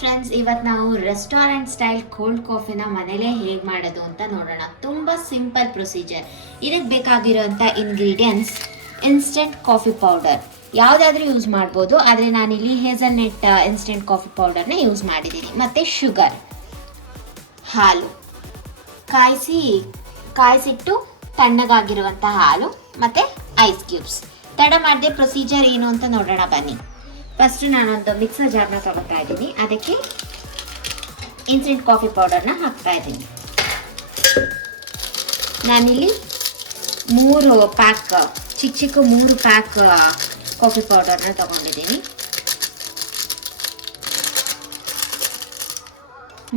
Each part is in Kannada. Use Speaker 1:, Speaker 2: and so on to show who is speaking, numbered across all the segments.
Speaker 1: ಫ್ರೆಂಡ್ಸ್ ಇವತ್ತು ನಾವು ರೆಸ್ಟೋರೆಂಟ್ ಸ್ಟೈಲ್ ಕೋಲ್ಡ್ ಕಾಫಿನ ಮನೇಲೇ ಹೇಗೆ ಮಾಡೋದು ಅಂತ ನೋಡೋಣ. ತುಂಬ ಸಿಂಪಲ್ ಪ್ರೊಸೀಜರ್ ಇದಕ್ಕೆ ಬೇಕಾಗಿರೋಂಥ ಇಂಗ್ರೀಡಿಯೆಂಟ್ಸ್ ಇನ್ಸ್ಟೆಂಟ್ ಕಾಫಿ ಪೌಡರ್ ಯಾವುದಾದ್ರೂ ಯೂಸ್ ಮಾಡ್ಬೋದು, ಆದರೆ ಇಲ್ಲಿ ಹೇಸಲ್ ನೆಟ್ ಇನ್ಸ್ಟೆಂಟ್ ಕಾಫಿ ಪೌಡರ್ನ ಯೂಸ್ ಮಾಡಿದ್ದೀನಿ. ಮತ್ತು ಶುಗರ್ ಹಾಲು. ಕಾಯಿಸಿ, ಕಾಯಿಸಿಟ್ಟು ತಣ್ಣಗಾಗಿರುವಂಥ ಹಾಲು, ಮತ್ತು ಐಸ್ ಕ್ಯೂಬ್ಸ್ ತಡ ಮಾಡಿದೆ ಪ್ರೊಸೀಜರ್ ಏನು ಅಂತ ನೋಡೋಣ ಬನ್ನಿ. ಫಸ್ಟು ನಾನೊಂದು ಮಿಕ್ಸರ್ ಜಾರ್ನ ತಗೊಳ್ತಾ ಇದ್ದೀನಿ. ಅದಕ್ಕೆ ಇನ್ಸ್ಟೆಂಟ್ ಕಾಫಿ ಪೌಡರ್ನ ಹಾಕ್ತಾ ಇದ್ದೀನಿ. ನಾನಿಲ್ಲಿ ಮೂರು ಪ್ಯಾಕ್ ಚಿಕ್ಕ ಚಿಕ್ಕ ಮೂರು ಪ್ಯಾಕ್ ಕಾಫಿ ಪೌಡರ್ನ ತಗೊಂಡಿದ್ದೀನಿ.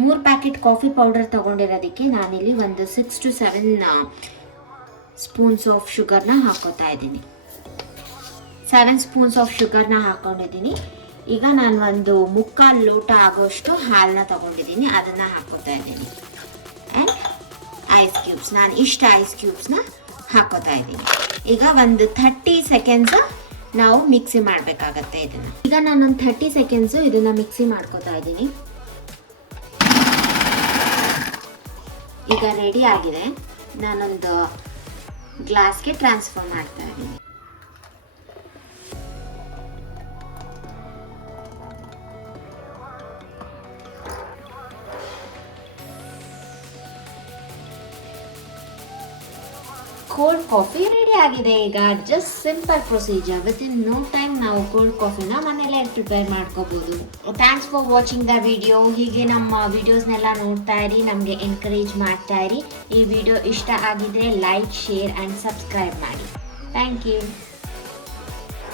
Speaker 1: ಮೂರು ಪ್ಯಾಕೆಟ್ ಕಾಫಿ ಪೌಡರ್ ತಗೊಂಡಿರೋದಕ್ಕೆ ನಾನಿಲ್ಲಿ ಒಂದು six to seven spoons of ಶುಗರ್ನ ಹಾಕೋತಾ ಇದ್ದೀನಿ. ಸೆವೆನ್ ಸ್ಪೂನ್ಸ್ ಆಫ್ ಶುಗರ್ನ ಹಾಕೊಂಡಿದ್ದೀನಿ. ಈಗ ನಾನು ಒಂದು ಮುಕ್ಕಾಲು ಲೋಟ ಆಗೋಷ್ಟು ಹಾಲನ್ನ ತಗೊಂಡಿದ್ದೀನಿ. ಅದನ್ನು ಹಾಕೋತಾ ಇದ್ದೀನಿ. ಆ್ಯಂಡ್ ಐಸ್ ಕ್ಯೂಬ್ಸ್ ನಾನು ಇಷ್ಟು ಐಸ್ ಕ್ಯೂಬ್ಸ್ನ ಹಾಕೋತಾ ಇದ್ದೀನಿ. ಈಗ ಒಂದು ಥರ್ಟಿ ಸೆಕೆಂಡ್ಸ್ ನಾವು ಮಿಕ್ಸಿ ಮಾಡಬೇಕಾಗತ್ತೆ ಇದನ್ನು. ಈಗ ನಾನೊಂದು ಥರ್ಟಿ ಸೆಕೆಂಡ್ಸು ಇದನ್ನು ಮಿಕ್ಸಿ ಮಾಡ್ಕೋತಾ ಇದ್ದೀನಿ. ಈಗ ರೆಡಿ ಆಗಿದೆ. ನಾನೊಂದು ಗ್ಲಾಸ್ಗೆ ಟ್ರಾನ್ಸ್ಫರ್ ಮಾಡ್ತಾ ಇದ್ದೀನಿ. ಕೋಲ್ಡ್ ಕಾಫಿ ರೆಡಿ ಆಗಿದೆ. ಈಗ just simple procedure with in no time ನಾವು ಕೋಲ್ಡ್ ಕಾಫಿನ ಮನೆಯಲ್ಲೇ ಪ್ರಿಪೇರ್ ಮಾಡ್ಕೋಬೋದು. Thanks for watching the video ಹೀಗೆ ನಮ್ಮ ವಿಡಿಯೋಸ್ನೆಲ್ಲ ನೋಡ್ತಾ ಇರಿ. ನಮಗೆ ಎನ್ಕರೇಜ್ ಮಾಡ್ತಾ ಇರಿ. ಈ ವಿಡಿಯೋ ಇಷ್ಟ ಆಗಿದ್ರೆ ಲೈಕ್ ಶೇರ್ ಆ್ಯಂಡ್ ಸಬ್ಸ್ಕ್ರೈಬ್ ಮಾಡಿ. Thank you